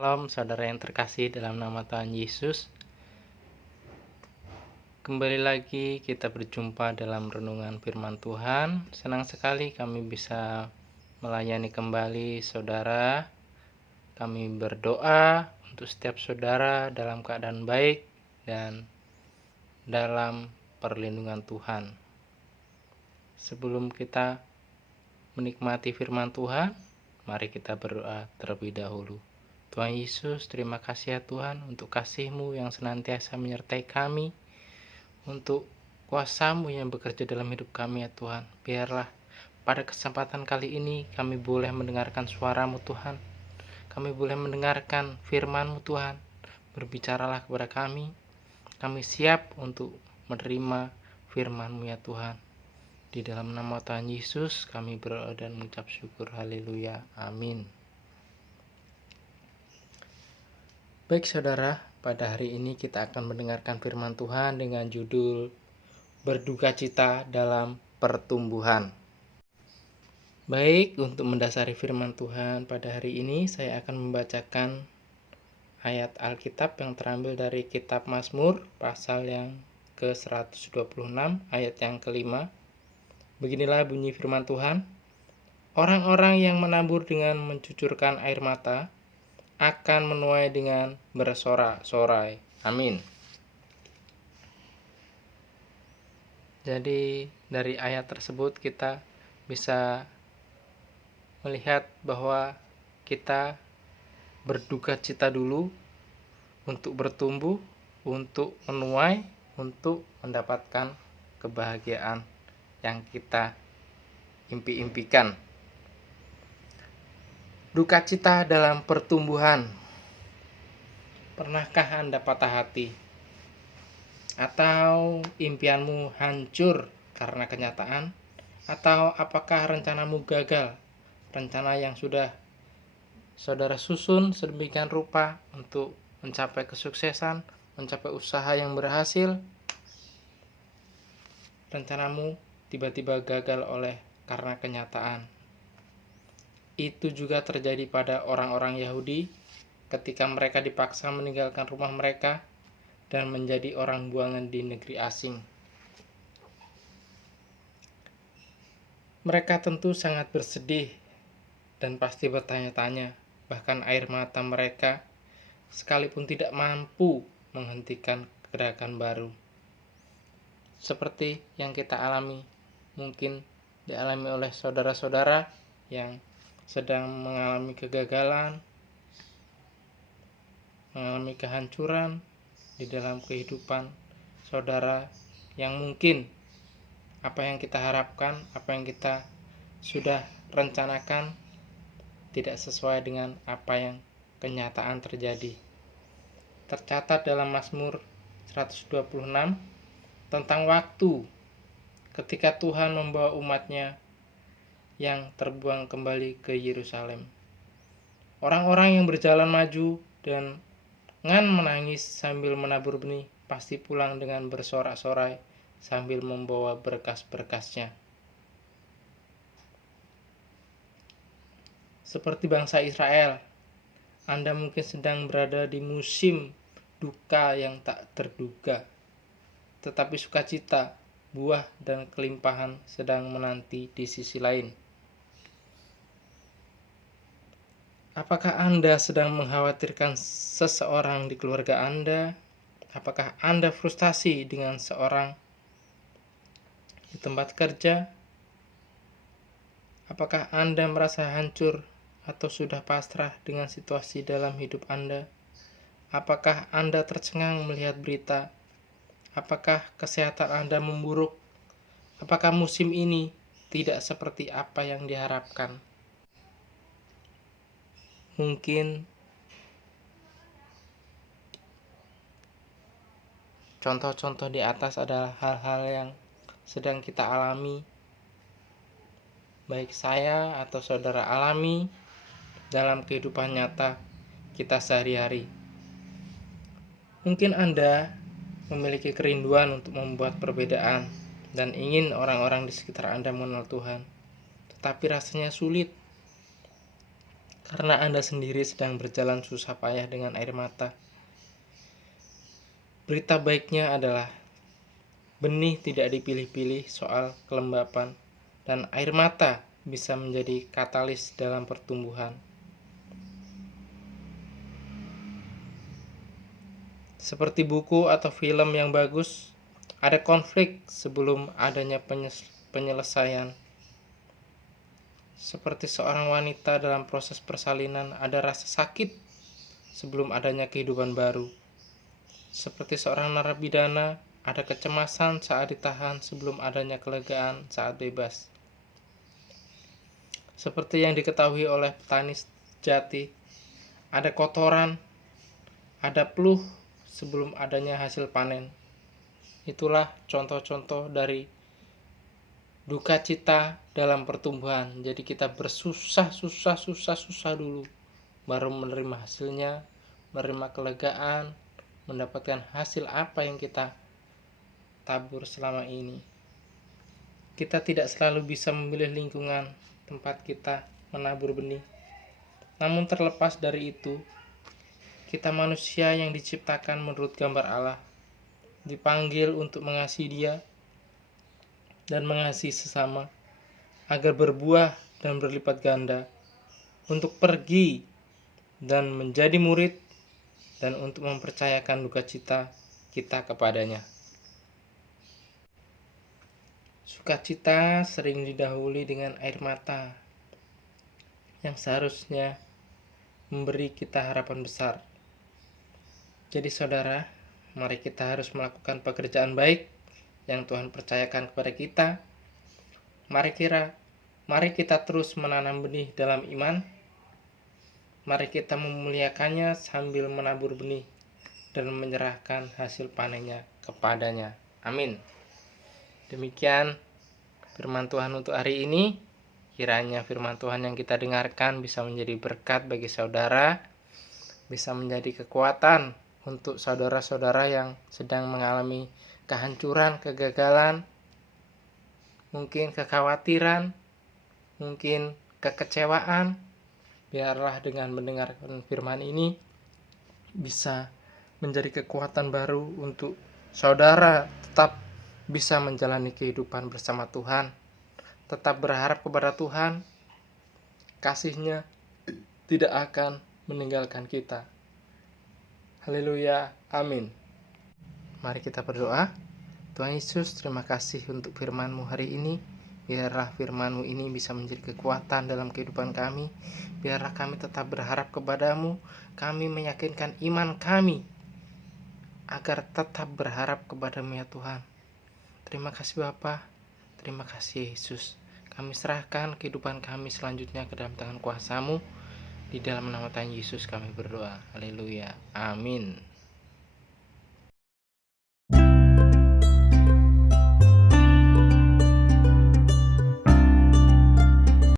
Shalom saudara yang terkasih dalam nama Tuhan Yesus. Kembali lagi kita berjumpa dalam renungan firman Tuhan. Senang sekali kami bisa melayani kembali saudara. Kami berdoa untuk setiap saudara dalam keadaan baik dan dalam perlindungan Tuhan. Sebelum kita menikmati firman Tuhan, mari kita berdoa terlebih dahulu. Tuhan Yesus, terima kasih ya Tuhan untuk kasih-Mu yang senantiasa menyertai kami, untuk kuasa-Mu yang bekerja dalam hidup kami ya Tuhan. Biarlah pada kesempatan kali ini kami boleh mendengarkan suara-Mu Tuhan. Kami boleh mendengarkan firman-Mu Tuhan. Berbicaralah kepada kami. Kami siap untuk menerima firman-Mu ya Tuhan. Di dalam nama Tuhan Yesus kami berdoa dan mengucap syukur. Haleluya. Amin. Baik saudara, pada hari ini kita akan mendengarkan firman Tuhan dengan judul Berdukacita dalam Pertumbuhan. Baik, untuk mendasari firman Tuhan pada hari ini saya akan membacakan ayat Alkitab yang terambil dari kitab Mazmur pasal yang ke-126 ayat yang kelima. Beginilah bunyi firman Tuhan. Orang-orang yang menabur dengan mencucurkan air mata akan menuai dengan bersorak-sorai. Amin. Jadi dari ayat tersebut kita bisa melihat bahwa kita berduka cita dulu untuk bertumbuh, untuk menuai, untuk mendapatkan kebahagiaan yang kita impi-impikan. Duka cita dalam pertumbuhan. Pernahkah Anda patah hati? Atau impianmu hancur karena kenyataan? Atau apakah rencanamu gagal? Rencana yang sudah saudara susun sedemikian rupa untuk mencapai kesuksesan, mencapai usaha yang berhasil. Rencanamu tiba-tiba gagal karena kenyataan. Itu juga terjadi pada orang-orang Yahudi ketika mereka dipaksa meninggalkan rumah mereka dan menjadi orang buangan di negeri asing. Mereka tentu sangat bersedih dan pasti bertanya-tanya, bahkan air mata mereka sekalipun tidak mampu menghentikan gerakan baru. Seperti yang kita alami, mungkin dialami oleh saudara-saudara yang sedang mengalami kegagalan, mengalami kehancuran di dalam kehidupan saudara, yang mungkin apa yang kita harapkan, apa yang kita sudah rencanakan tidak sesuai dengan apa yang kenyataan terjadi. Tercatat dalam Mazmur 126 tentang waktu ketika Tuhan membawa umatnya yang terbuang kembali ke Yerusalem. Orang-orang yang berjalan maju dan menangis sambil menabur benih pasti pulang dengan bersorak-sorai sambil membawa berkas-berkasnya. Seperti bangsa Israel, Anda mungkin sedang berada di musim duka yang tak terduga, tetapi sukacita, buah dan kelimpahan sedang menanti di sisi lain. Apakah Anda sedang mengkhawatirkan seseorang di keluarga Anda? Apakah Anda frustasi dengan seorang di tempat kerja? Apakah Anda merasa hancur atau sudah pasrah dengan situasi dalam hidup Anda? Apakah Anda tercengang melihat berita? Apakah kesehatan Anda memburuk? Apakah musim ini tidak seperti apa yang diharapkan? Mungkin contoh-contoh di atas adalah hal-hal yang sedang kita alami, baik saya atau saudara alami dalam kehidupan nyata kita sehari-hari. Mungkin Anda memiliki kerinduan untuk membuat perbedaan dan ingin orang-orang di sekitar Anda mengenal Tuhan, tetapi rasanya sulit karena Anda sendiri sedang berjalan susah payah dengan air mata. Berita baiknya adalah benih tidak dipilih-pilih soal kelembapan, dan air mata bisa menjadi katalis dalam pertumbuhan. Seperti buku atau film yang bagus, ada konflik sebelum adanya penyelesaian. Seperti seorang wanita dalam proses persalinan, ada rasa sakit sebelum adanya kehidupan baru. Seperti seorang narapidana, ada kecemasan saat ditahan sebelum adanya kelegaan saat bebas. Seperti yang diketahui oleh petani sejati, ada kotoran, ada peluh sebelum adanya hasil panen. Itulah contoh-contoh dari duka cita dalam pertumbuhan. Jadi kita bersusah dulu, baru menerima hasilnya, menerima kelegaan, mendapatkan hasil apa yang kita tabur selama ini. Kita tidak selalu bisa memilih lingkungan tempat kita menabur benih. Namun terlepas dari itu, kita manusia yang diciptakan menurut gambar Allah, dipanggil untuk mengasihi Dia dan mengasihi sesama, agar berbuah dan berlipat ganda, untuk pergi dan menjadi murid, dan untuk mempercayakan duka cita kita kepadanya. Sukacita sering didahului dengan air mata yang seharusnya memberi kita harapan besar. Jadi saudara, mari kita harus melakukan pekerjaan baik yang Tuhan percayakan kepada kita. Mari kita terus menanam benih dalam iman. Mari kita memuliakannya sambil menabur benih dan menyerahkan hasil panennya kepadanya. Amin. Demikian firman Tuhan untuk hari ini. Kiranya firman Tuhan yang kita dengarkan bisa menjadi berkat bagi saudara, bisa menjadi kekuatan untuk saudara-saudara yang sedang mengalami kehancuran, kegagalan, mungkin kekhawatiran, mungkin kekecewaan. Biarlah dengan mendengarkan firman ini bisa menjadi kekuatan baru untuk saudara tetap bisa menjalani kehidupan bersama Tuhan, tetap berharap kepada Tuhan. Kasih-Nya tidak akan meninggalkan kita. Haleluya, amin. Mari kita berdoa. Tuhan Yesus, terima kasih untuk firman-Mu hari ini. Biarlah firman-Mu ini bisa menjadi kekuatan dalam kehidupan kami. Biarlah kami tetap berharap kepada-Mu. Kami meyakinkan iman kami agar tetap berharap kepada-Mu ya Tuhan. Terima kasih Bapa. Terima kasih Yesus. Kami serahkan kehidupan kami selanjutnya ke dalam tangan kuasa-Mu. Di dalam nama Tuhan Yesus kami berdoa. Haleluya. Amin.